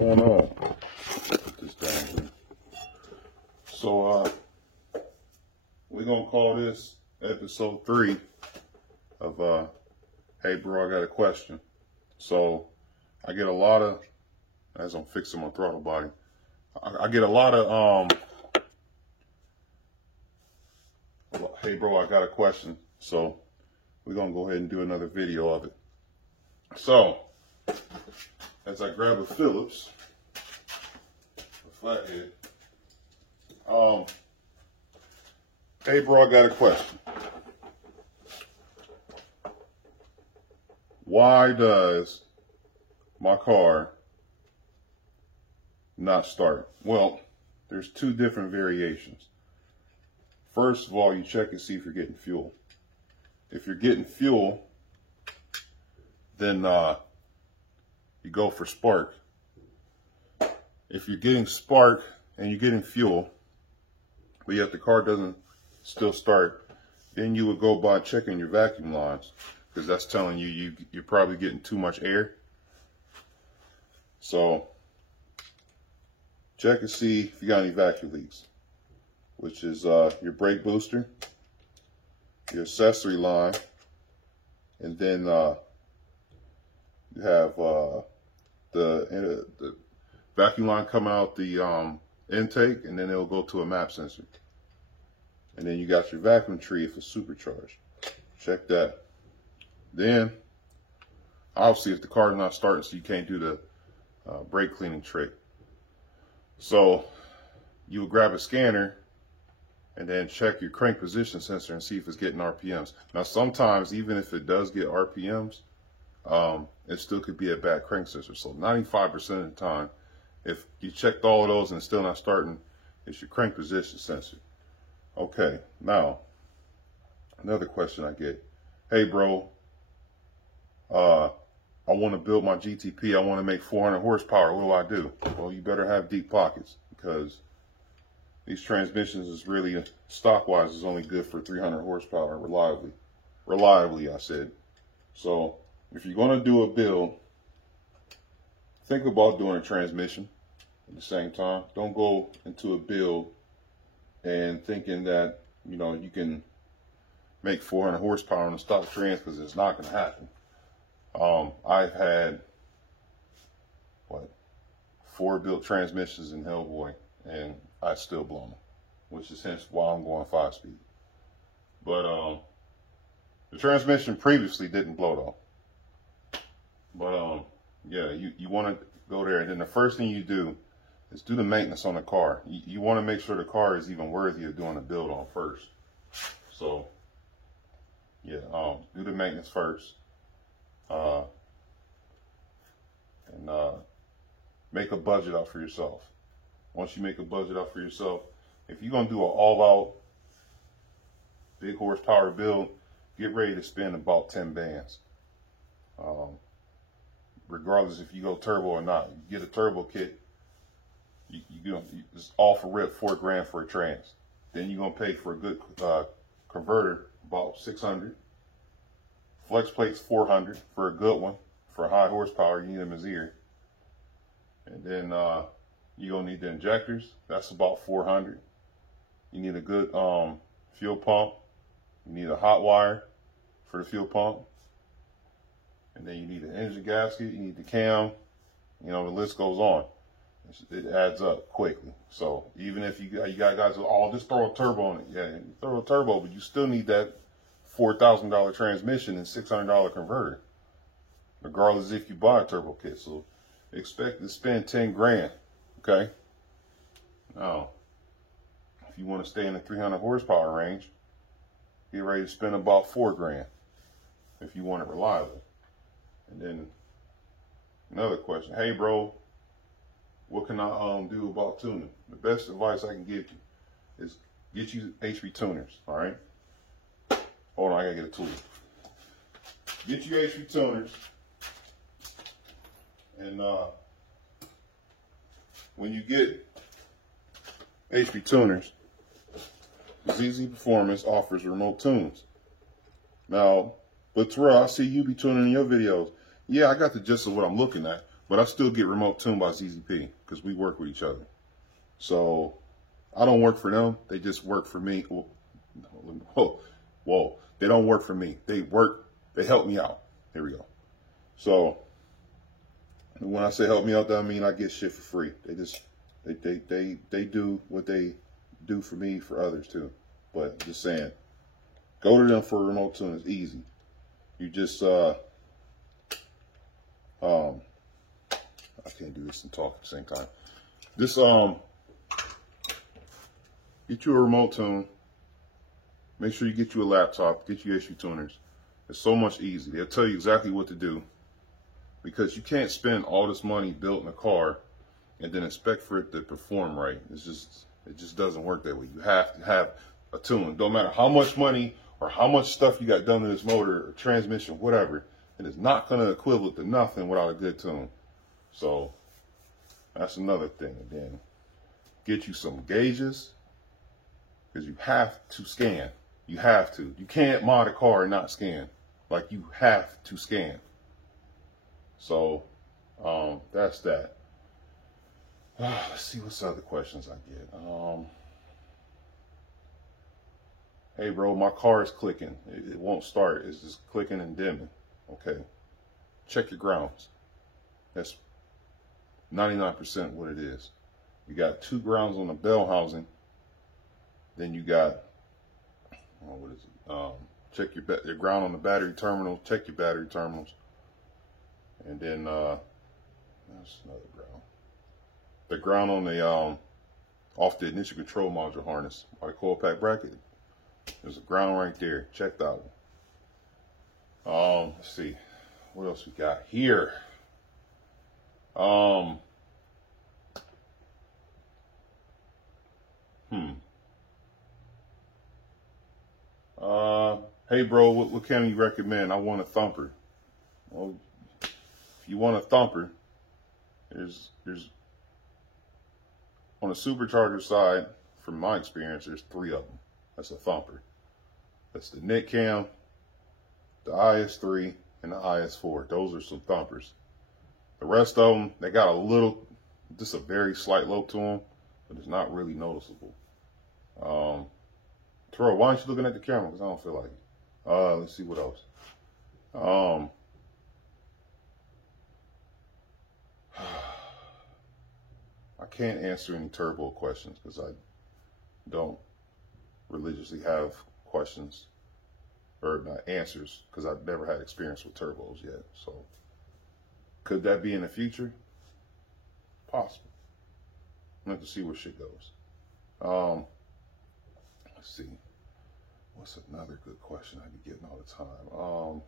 going on? Put this down here. So we're gonna call this episode 3 of Hey Bro, I Got a Question. So I get a lot of, as I'm fixing my throttle body, I get a lot of hey bro, I got a question. So we're gonna go ahead and do another video of it. So as I grab a Phillips, a flathead, hey bro, I got a question. Why does my car not start? Well, there's 2 different variations. First of all, you check and see if you're getting fuel. If you're getting fuel, then you go for spark. If you're getting spark and you're getting fuel, but yet the car doesn't still start, then you would go by checking your vacuum lines, because that's telling you you're probably getting too much air. So check and see if you got any vacuum leaks, which is your brake booster, your accessory line, and then you have the vacuum line coming out the intake, and then it'll go to a map sensor. And then you got your vacuum tree if it's supercharged. Check that. Then, obviously, if the car's not starting, so you can't do the brake cleaning trick. So you would grab a scanner and then check your crank position sensor and see if it's getting RPMs. Now, sometimes, even if it does get RPMs, it still could be a bad crank sensor. So 95% of the time, if you checked all of those and it's still not starting, it's your crank position sensor. Okay, now, another question I get. Hey, bro, I want to build my GTP. I want to make 400 horsepower. What do? Well, you better have deep pockets, because these transmissions is really, stock-wise, is only good for 300 horsepower reliably. Reliably, I said. So if you're going to do a build, think about doing a transmission at the same time. Don't go into a build and thinking that, you know, you can make 400 horsepower on a stock trans, because it's not going to happen. I've had, 4 built transmissions in Hellboy, and I still blow them, which is hence why I'm going 5-speed. But the transmission previously didn't blow though. But yeah, you want to go there, and then the first thing you do is do the maintenance on the car. You want to make sure the car is even worthy of doing a build on first. So yeah, do the maintenance first. And make a budget out for yourself. Once you make a budget out for yourself, if you're going to do an all-out big horsepower build, get ready to spend about 10 bands. Regardless if you go turbo or not. You get a turbo kit, it's all for rip, $4 grand for a trans. Then you're going to pay for a good converter, about $600. Flex plates, $400 for a good one. For high horsepower, you need a Mazir. And then you're going to need the injectors. That's about $400. You need a good fuel pump. You need a hot wire for the fuel pump. And then you need an engine gasket. You need the cam. You know, the list goes on. It adds up quickly. So even if you got guys with, oh, just throw a turbo on it. Yeah, you throw a turbo, but you still need that $4,000 transmission and $600 converter, regardless if you buy a turbo kit. So expect to spend 10 grand. Okay. Now, if you want to stay in the 300 horsepower range, get ready to spend about 4 grand if you want it reliable. And then another question. Hey, bro, what can I do about tuning? The best advice I can give you is get you HP tuners. All right. Hold on, I gotta get a tool. Get you HP tuners, and when you get HP tuners, ZZ Performance offers remote tunes. Now, but Terrell, I see you be tuning in your videos. Yeah, I got the gist of what I'm looking at, But I still get Remote Tune by ZZP because we work with each other. So I don't work for them. They just work for me. Whoa. They don't work for me. They help me out. Here we go. So when I say help me out, that mean I get shit for free. They do what they do for me, for others too. But just saying, go to them for a Remote Tune. It's easy. You just I can't do this and talk at the same time. This get you a Remote Tune. Make sure you get you a laptop. Get you issue tuners. It's so much easier. They'll tell you exactly what to do, because you can't spend all this money building a car and then expect for it to perform right. It just doesn't work that way. You have to have a tune. Don't matter how much money or how much stuff you got done to this motor or transmission, whatever. It is not going to equivalent to nothing without a good tune. So that's another thing. And then get you some gauges, because you have to scan. You have to. You can't mod a car and not scan. Like, you have to scan. So that's that. Let's see what's other questions I get. Hey bro, my car is clicking. It won't start. It's just clicking and dimming. Okay. Check your grounds. That's 99% what it is. You got 2 grounds on the bell housing. Then you got, what is it? Check your ground on the battery terminal. Check your battery terminals. And then that's another ground. The ground on the off the ignition control module harness by the coil pack bracket. There's a ground right there. Check that one. Let's see. What else we got here? Hey bro, what can you recommend? I want a thumper. Well, if you want a thumper, there's on the supercharger side, from my experience, there's 3 of them. That's a thumper. That's the Nick Cam, the IS3, and the IS4. Those are some thumpers. The rest of them, they got just a very slight low to them, but it's not really noticeable. Terrell, why aren't you looking at the camera? Because I don't feel like it. Let's see what else. I can't answer any turbo questions because I don't religiously have questions or not answers, because I've never had experience with turbos yet. So could that be in the future? Possible. I'm going to see where shit goes. Let's see. What's another good question I be getting all the time?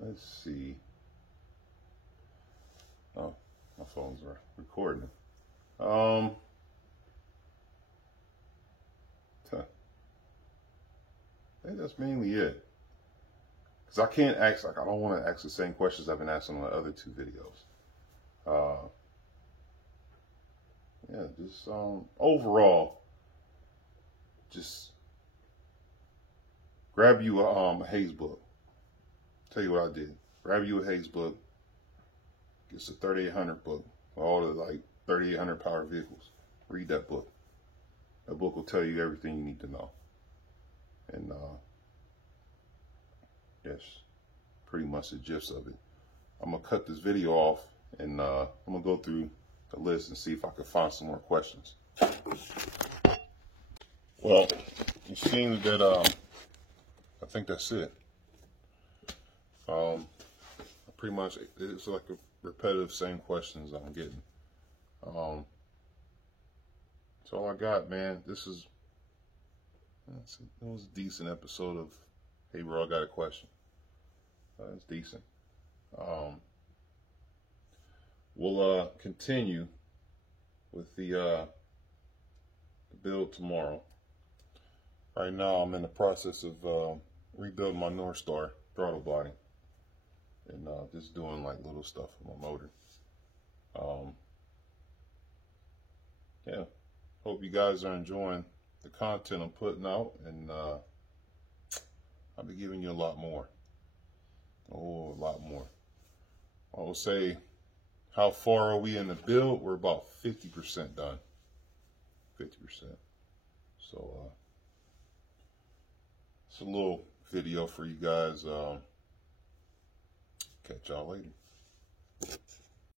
Let's see. Oh, my phone's recording. I think that's mainly it. Because I can't ask, I don't want to ask the same questions I've been asking on the other 2 videos. Yeah, just overall, just grab you a Hayes book. Tell you what I did. Grab you a Hayes book. It's a 3800 book. All the 3800 power vehicles. Read that book. That book will tell you everything you need to know. And yes, pretty much the gist of it. I'm gonna cut this video off, and I'm gonna go through the list and see if I can find some more questions. Well, it seems that I think that's it. Pretty much it's like a repetitive same questions I'm getting. That's all I got, man. It was a decent episode of Hey Bro, I Got a Question. It's decent. We'll continue with the build tomorrow. Right now I'm in the process of rebuilding my North Star throttle body, and just doing little stuff with my motor. Yeah, hope you guys are enjoying the content I'm putting out, and I'll be giving you a lot more. Oh, a lot more. I will say, how far are we in the build? We're about 50% done. 50%. So, it's a little video for you guys. Catch y'all later.